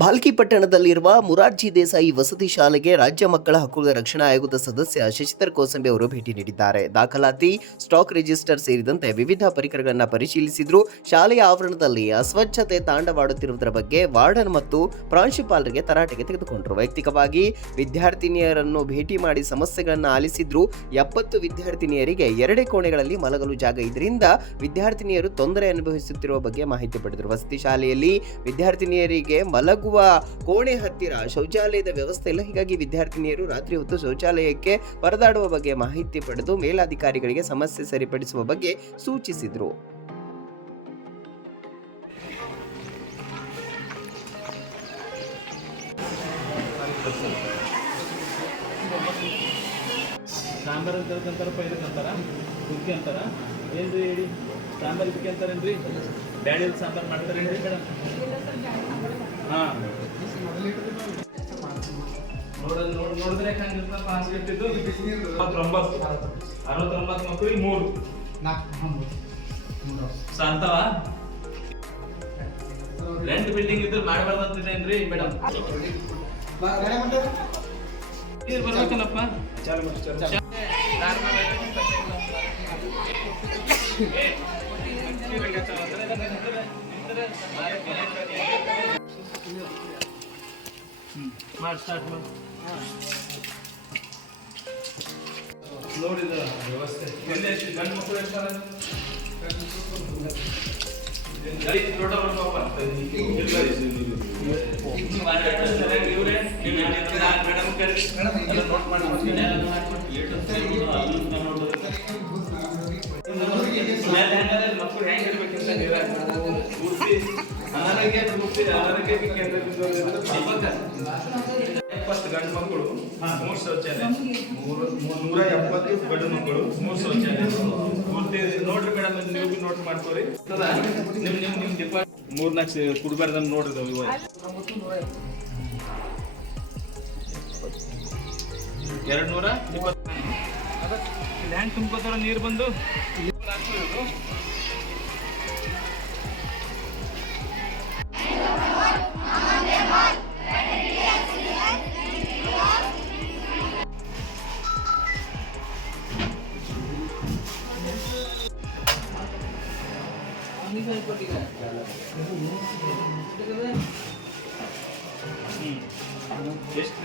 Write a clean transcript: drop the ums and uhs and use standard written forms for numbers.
ಭಾಲ್ಕಿ ಪಟ್ಟಣದಲ್ಲಿರುವ ಮುರಾರ್ಜಿ ದೇಸಾಯಿ ವಸತಿ ಶಾಲೆಗೆ ರಾಜ್ಯ ಮಕ್ಕಳ ಹಕ್ಕುಗಳ ರಕ್ಷಣಾ ಆಯೋಗದ ಸದಸ್ಯ ಶಶಿಧರ್ ಕೋಸಂಬೆ ಅವರು ಭೇಟಿ ನೀಡಿದ್ದಾರೆ. ದಾಖಲಾತಿ, ಸ್ಟಾಕ್ ರಿಜಿಸ್ಟರ್ ಸೇರಿದಂತೆ ವಿವಿಧ ಪರಿಕರಗಳನ್ನು ಪರಿಶೀಲಿಸಿದ್ರು. ಶಾಲೆಯ ಆವರಣದಲ್ಲಿ ಅಸ್ವಚ್ಛತೆ ತಾಂಡವಾಡುತ್ತಿರುವುದರ ಬಗ್ಗೆ ವಾರ್ಡನ್ ಮತ್ತು ಪ್ರಾಂಶುಪಾಲರಿಗೆ ತರಾಟೆಗೆ ತೆಗೆದುಕೊಂಡರು. ವೈಯಕ್ತಿಕವಾಗಿ ವಿದ್ಯಾರ್ಥಿನಿಯರನ್ನು ಭೇಟಿ ಮಾಡಿ ಸಮಸ್ಯೆಗಳನ್ನು ಆಲಿಸಿದ್ರು. 70 ವಿದ್ಯಾರ್ಥಿನಿಯರಿಗೆ 2 ಕೋಣೆಗಳಲ್ಲಿ ಮಲಗಲು ಜಾಗ ಇದರಿಂದ ವಿದ್ಯಾರ್ಥಿನಿಯರು ತೊಂದರೆ ಅನುಭವಿಸುತ್ತಿರುವ ಬಗ್ಗೆ ಮಾಹಿತಿ ಪಡೆದರು. ವಸತಿ ಶಾಲೆಯಲ್ಲಿ ವಿದ್ಯಾರ್ಥಿನಿಯರಿಗೆ ಮಲಗುವ ಕೋಣೆ ಹತ್ತಿರ ಶೌಚಾಲಯದ ವ್ಯವಸ್ಥೆ ಇಲ್ಲ. ಹೀಗಾಗಿ ವಿದ್ಯಾರ್ಥಿನಿಯರು ರಾತ್ರಿ ಹೊತ್ತು ಶೌಚಾಲಯಕ್ಕೆ ಪರದಾಡುವ ಬಗ್ಗೆ ಮಾಹಿತಿ ಪಡೆದು ಮೇಲಾಧಿಕಾರಿಗಳಿಗೆ ಸಮಸ್ಯೆ ಸರಿಪಡಿಸುವ ಬಗ್ಗೆ ಸೂಚಿಸಿದರು. ಸಾಂಬಾರು ಅಂತಾರ ಪೈದಕ್ಕೆ ಅಂತಾರ ಹುಡುಕಿ ಅಂತಾರ ಏನ್ರಿ ಹೇಳಿ ಸಾಂಬಾರು ಇದಕ್ಕೆ ಅಂತಾರೇನ್ರಿ ಬ್ಯಾಳಿ ಸಾಂಬಾರು ಮಾಡ್ತಾರೇನ್ರಿ ಮೇಡಮ್? ಹಾಂ ನೋಡಿದ್ರೆ ಹೆಂಗಿರ್ತಪ್ಪ ಹಾಸ್ಗೆಟ್ಟಿದ್ದು 69 ಮಕ್ಕಳಿಗೆ 3 ಸಾಂತವ ರೆಂಟ್ ಬಿಲ್ಡಿಂಗ್ ಇದ್ರೆ ಮಾಡಬಾರ್ದಂತಿದೇನ್ರಿ ಮೇಡಮ್? ಬರ್ಬೇಕಲ್ಲಪ್ಪ ನೋಡಿದ ವ್ಯವಸ್ಥೆ ಗಂಡು ಮಕ್ಕಳು ಇರ್ತಾರೆ ಮಕ್ಕಳು ಹೆಂಗಿರ್ಬೇಕಂತ ಅನಾರೋಗ್ಯ 70 ಗಂಡು ಮಕ್ಕಳು 3 ಶೌಚಾಲಯ 170 ಗಂಡು ಮಕ್ಕಳು 3 ಶೌಚಾಲಯ ಪೂರ್ತಿ ನೋಡ್ರಿ ಮೇಡಮ್. ನೀವು ನೋಟ್ ಮಾಡ್ಕೋರಿ ನಿಮ್ ಡಿಪಾರ್ಟ್ಮೆಂಟ್ 3-4 ಕುಡ್ಬಾರ್ದನ್ನ ನೋಡ್ರಿ. 220 ಲ್ಯಾಂಡ್ ತುಂಬ್ಕೋತಾರ ನೀರು ಬಂದು ಎಷ್ಟು